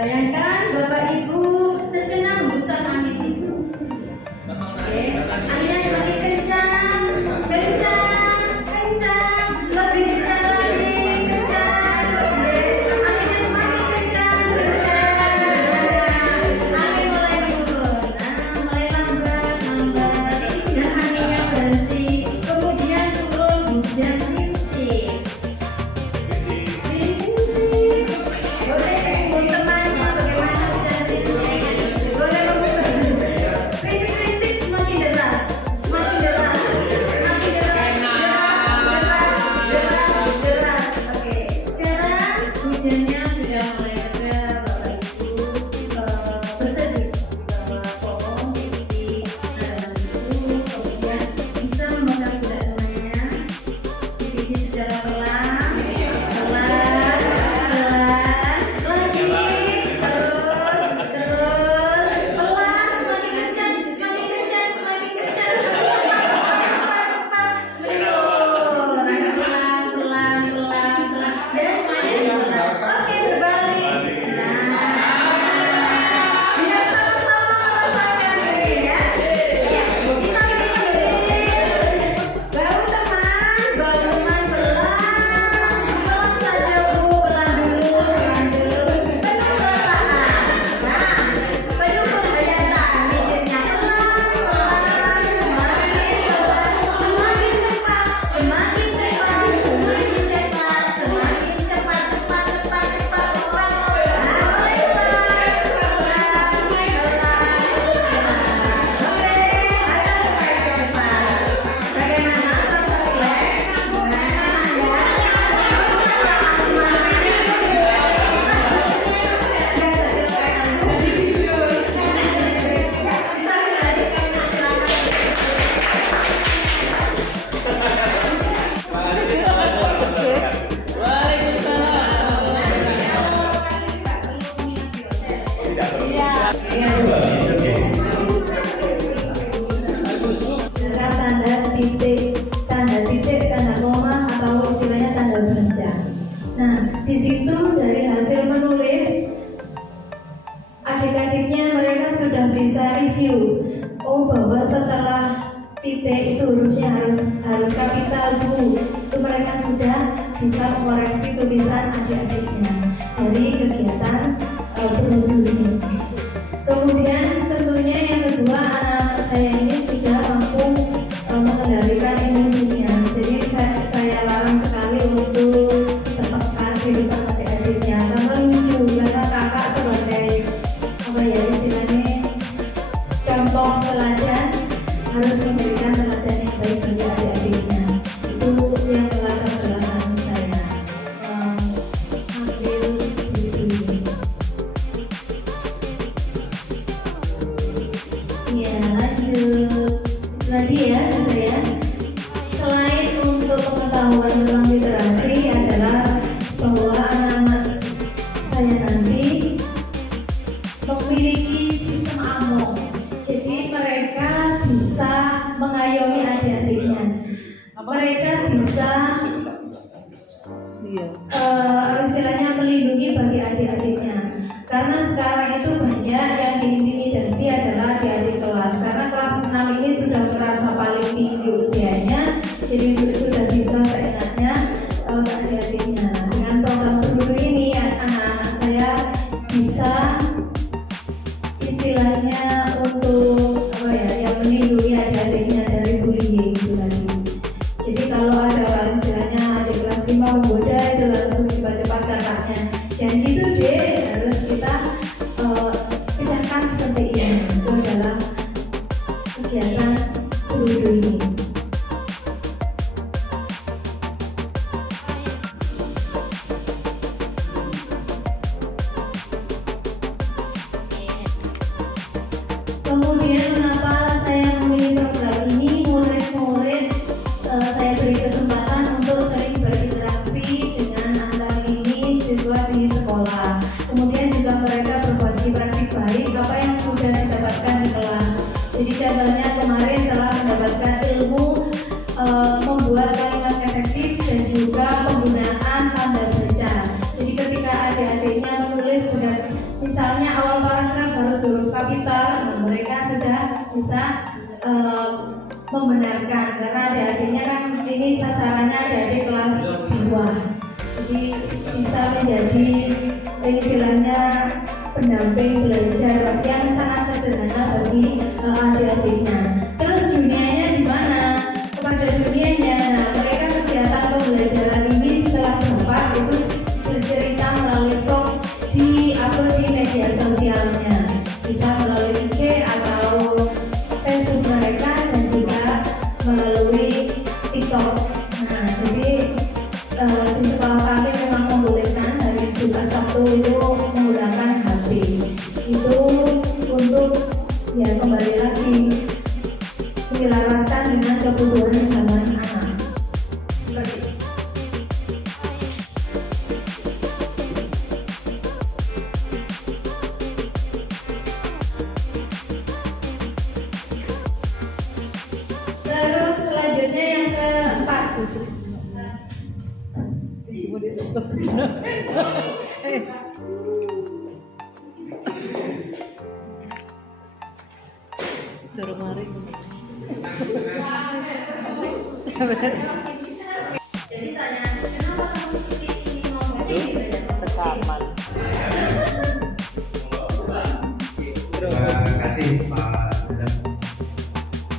Bayangkan Bapak Ibu terkena hembusan angin itu. Oke, anginnya semakin kencang, kencang, kencang, lebih kencang lagi, kencang, anginnya semakin kencang, kencang. Angin mulai menurun, mulai lambat, dan anginnya berhenti. Kemudian turun hujan rintik. Hujannya sudah mulai reda, Bapak Ibu berteduh di bawah pohon di dalam itu, kemudian bisa memegang kuda temannya, dipicu secara pelan, pelan, pelan, lagi, terus, pelan, semakin kencang, semakin kencang, semakin kencang, cepat, menurun, agak pelan, pelan, pelan, pelan, dan semakin pelan. Oke, berbalik. Biar sama-sama merasakan ini ya. Kita pilih. Baru teman, pelan, pelan saja Bu, pelan dulu. Penuh perasaan. Penuh penghayatan. Mijitnya pelan, semakin pelan, semakin cepat, semakin cepat, semakin cepat, semakin cepat, cepat, cepat, cepat, cepat. Mulai pelan, pelan, pelan, pelan. Oke, ada mulai cepat. Bagaimana rasa rileks? Tanda titik, tanda koma, atau istilahnya tanda baca. Nah, di situ dari hasil menulis, adik-adiknya mereka sudah bisa review. Oh, bahwa setelah titik itu hurufnya harus kapital Bu. Itu mereka sudah bisa mengoreksi tulisan adik-adiknya dari kegiatan berhubung ini. Kemudian tentunya yang kedua, anak saya ini sudah mampu mengendalikan emosinya. Jadi saya larang sekali untuk tertekan di depan adik-adiknya. Karena lucu, karena kakak sebagai istilahnya contoh teladan harus memberikan teladan yang baik bagi adik-adiknya. Itu yang latar belakang saya ambil buku ini. Ya, lanjut. Tadi ya, saya selain untuk pengetahuan tentang literasi adalah bahwa anak-anak saya nanti memiliki sistem AMO. Jadi mereka bisa mengayomi adik-adiknya. Mereka bisa istilahnya melindungi bagi adik-adiknya. Karena sekarang itu banyak yang diintimidasi adalah adik-adik kelas. Karena kelas 6 ini sudah merasa paling tinggi usianya, jadi sudah bisa seenaknya adik-adiknya. Dengan program Berdulu ini, anak-anak saya bisa istilahnya untuk yang melindungi adik-adiknya dari bullying itu tadi. Jadi kalau ada istilahnya adik kelas 5 menggoda, itu langsung cepat-cepat kakaknya. Jangan gitu deh, harus kita pecahkan seperti ini. Itu adalah kegiatan Berdulu ini. Kemudian mengapa saya memilih program ini? Murid-murid saya beri kesempatan untuk sering berinteraksi dengan antar ini siswa di sekolah. Kemudian juga mereka berbagi praktik baik apa yang sudah didapatkan di kelas. Jadi contohnya kemarin telah mendapatkan ilmu membuat kalimat efektif dan juga penggunaan tanda baca. Jadi ketika adik-adiknya menulis dengan karena adik-adiknya kan ini sasarannya adik-adik kelas bawah, jadi bisa menjadi istilahnya pendamping belajar yang sangat sederhana bagi adik-adiknya. Terus dunianya di mana? Kepada dunianya, nah, mereka kegiatan pembelajaran ini setelah dapat itu bercerita melalui vlog di upload di media sosialnya, bisa melalui IG atau Facebook mereka dan juga melalui TikTok. Nah, jadi di sekolah kami memang membolehkan hari Jumat Sabtu itu menggunakan HP itu untuk ya kembali lagi menyelaraskan dengan kebutuhan zaman anak. Seperti itu. Terus selanjutnya yang keempat. Turun mari. Jadi saya kenapa kamu seperti ini mau ngaji gitu ya? Rekaman. Terima kasih Pak Dadang.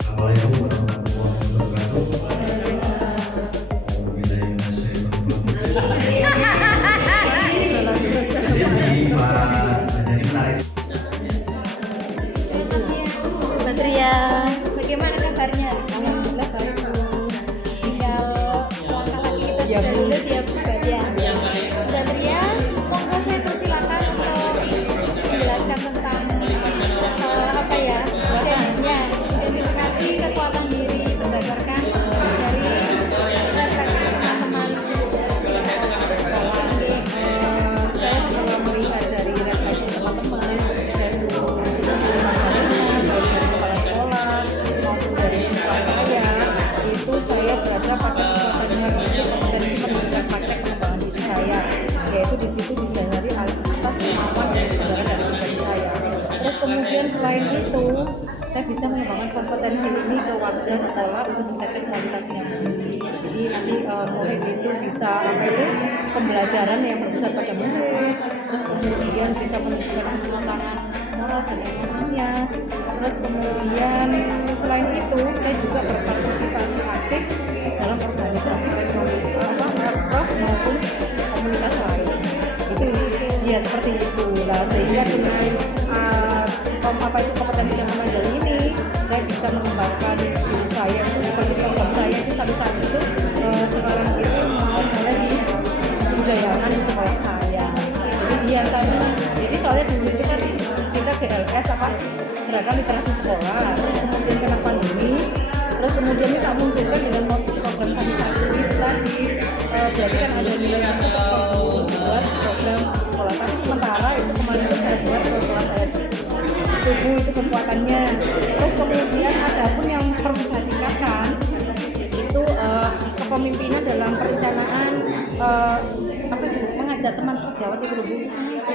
Assalamualaikum warahmatullahi wabarakatuh. Mbak Tria, bagaimana kabarnya? Alhamdulillah baik. Tinggal langkah lagi kita sudah lulus ya Bu ya. Mbak Tria, monggo saya persilakan untuk menjelaskan tentang apa ya? Ya, identifikasi kekuatan diri berdasarkan dari refleksi teman-teman sekolah. Saya setelah melihat dari refleksi teman-teman, saya suruh itu saya berada pada kekuatan yang berpotensi meningkatkan praktek pengembangan diri saya, yaitu di situ disadari atas kemampuan dan kesadaran dari pribadi saya. Terus kemudian selain itu saya bisa mengembangkan kompetensi ini ke warga sekolah untuk meningkatkan kualitasnya. Jadi nanti murid itu bisa apa itu pembelajaran yang berpusat pada murid, terus kemudian bisa menunjukkan kematangan moral dan emosinya. Terus kemudian selain itu saya juga berpartisipasi aktif dalam organisasi baik maupun komunitas lain. Itu ya seperti itu lah, sehingga dengan apa itu kompetensi yang menonjol ini saya bisa mengembangkan diri saya seperti program saya itu sampai saat itu sekarang itu mau mulai dibudayakan di sekolah saya. Jadi biasanya jadi soalnya dulu itu kan kita GLS apa gerakan literasi sekolah, terus kemudian kena pandemi, terus kemudian ini tak munculkan dengan program satu itu tadi jadi kan ada nilai buat program sekolah, tapi sementara itu kemarin itu saya buat sekolah saya tubuh itu kekuatannya. Terus kemudian ada pun yang perlu saya tingkatkan itu kepemimpinan dalam perencanaan mengajak teman sejawat itu loh Bu,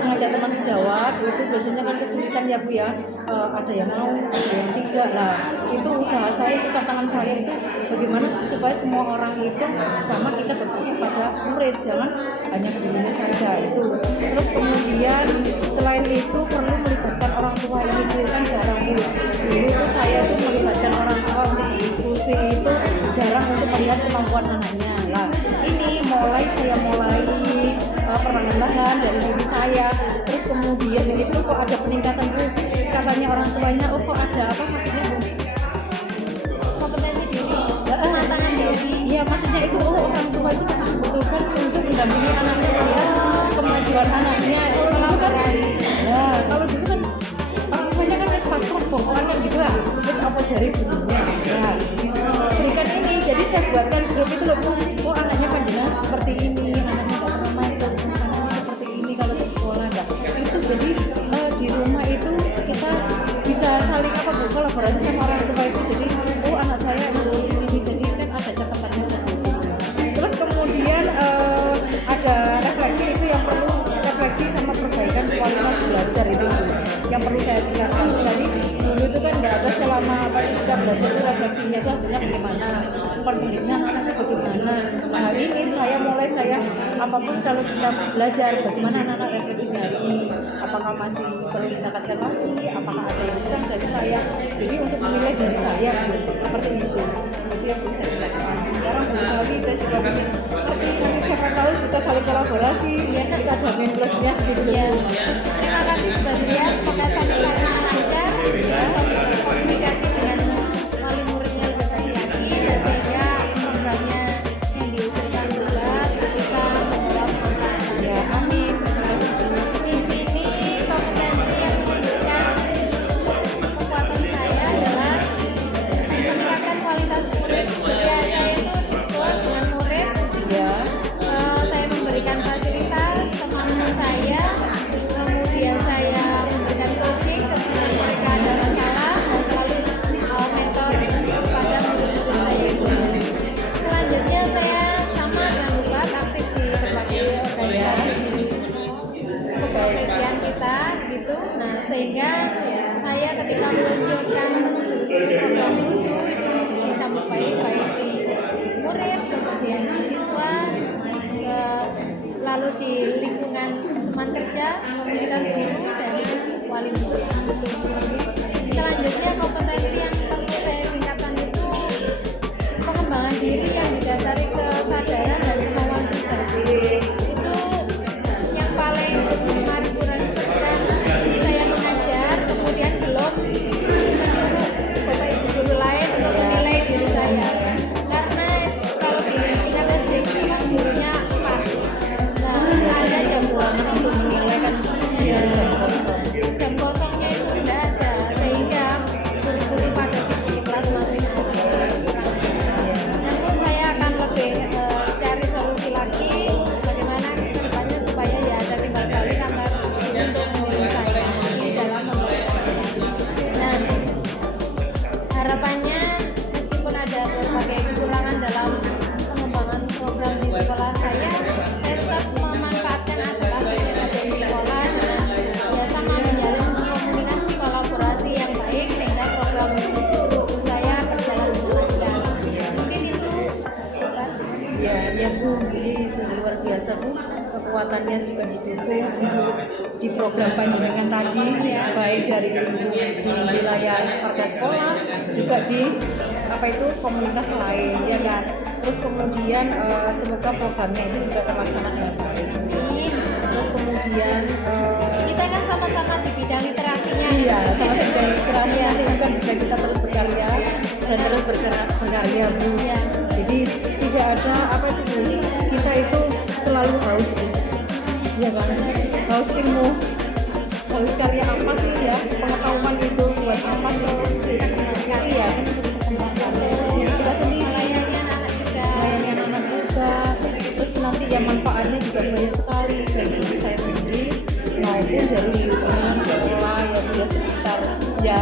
mengajak teman sejawat itu biasanya kan kesulitan ya Bu ya, ada yang mau ada yang tidak lah. Itu usaha saya, itu tantangan saya itu bagaimana supaya semua orang itu sama kita berfokus pada murid, jangan hanya gurunya saja itu. Terus kemudian selain itu perlu melibatkan orang tua, ini kan jarang Bu. Dulu itu saya itu melibatkan orang tua untuk diskusi itu jarang untuk melihat kemampuan anaknya lah. Ini saya mulai perlahan-lahan dari diri saya. Terus kemudian itu kok ada peningkatan Bu, katanya orang tuanya, oh kok ada apa maksudnya Bu? Kompetensi diri, tantangan diri. Iya maksudnya itu orang tua itu membutuhkan untuk mendampingi anaknya ya, kemajuan anaknya. Kalau kan, ya kalau dulu kan orang tuanya kan paspor bohongan kan gitu lah. Terus apa jari bunyinya? Nah, berikan ini. Jadi saya buatkan grup itu loh Bu. Oh anaknya panjenengan seperti ini, anaknya nggak pernah masuk, anaknya seperti ini kalau ke sekolah nggak. Itu jadi di rumah itu kita bisa saling apa Bu, kolaborasi sama orang tua itu. Jadi oh anak saya ini jadi kan ada catatannya sendiri. Terus kemudian ada refleksi itu yang perlu refleksi sama perbaikan kualitas belajar itu yang perlu saya tingkatkan. Jadi dulu itu kan nggak ada selama apa kita belajar itu refleksinya itu hasilnya bagaimana, perpendiknya anak-anaknya bagaimana. Nah ini saya apapun kalau kita belajar bagaimana anak-anak refleksi hari ini, apakah masih perlu ditingkatkan lagi, apakah ada yang kurang dari saya. Jadi untuk menilai diri saya seperti itu yang bisa dilakukan. Sekarang kembali saya juga ingin nanti siapa tahu kita saling kolaborasi, kita ada main plusnya gitu. Terima kasih Mbak Julia, semoga sama-sama lancar komunikasi dengan wali muridnya lebih baik lagi dan sehingga programnya yang diusulkan juga bisa membawa manfaat. Ya, amin. Di sini kompetensi yang menunjukkan kekuatan saya adalah meningkatkan kualitas murid. Ya, saya itu support dengan murid. Ya, Saya memberikan fasilitas teman-teman saya, kemudian saya memberikan coaching ketika mereka ada masalah dan selalu mentor pada murid-murid saya itu. Selanjutnya saya sama dengan Bupat aktif di berbagai organisasi keprofesian kita gitu. Nah sehingga saya ketika meluncurkan program itu disambut baik di murid, kemudian siswa, lalu di lingkungan teman kerja, komunitas guru dan wali murid. Selanjutnya kompetensi yang perlu saya tingkatkan itu pengembangan diri yang didasari kesadaran dan kemauan kita. Itu yang paling paripurna ketika saya mengajar, kemudian belum menyuruh bapak ibu guru lain untuk menilai diri saya. Karena kalau di tingkat SD itu kan gurunya 4. Nah, ada jam untuk menilai kan jam kosongnya itu tidak ada, sehingga guru-guru pada di kelas masih namun saya akan lebih cari solusi lagi bagaimana kedepannya supaya ya ada timbal balik antara untuk menilai saya di dalam nah harapannya meskipun ada berbagai kekurangan dalam pengembangan program di sekolah saya tetap memanfaatkan aset-aset yang ada di sekolah dengan ya sama menjalin komunikasi kolaborasi yang baik sehingga program guru saya berjalan dengan lancar. Mungkin itu ya Bu, jadi sungguh luar biasa Bu, kekuatannya juga didukung untuk di program panjenengan tadi, baik dari lingkup di wilayah warga sekolah, juga di komunitas lain, ya kan. Terus kemudian semoga programnya ini juga terlaksana dengan baik. Terus kemudian kita kan sama-sama di bidang literasinya. iya, sama bidang literasi nanti kan bisa kita terus berkarya dan terus berkarya Bu. Iya. Jadi tidak ada Bu, kita itu selalu haus ya kan, haus ilmu, haus karya apa sih ya, pengetahuan itu buat apa sih, iya kan, jadi kita sendiri melayani anak juga, terus nanti ya manfaatnya juga banyak sekali dari diri saya sendiri maupun dari lingkungan sekolah ya sekitar ya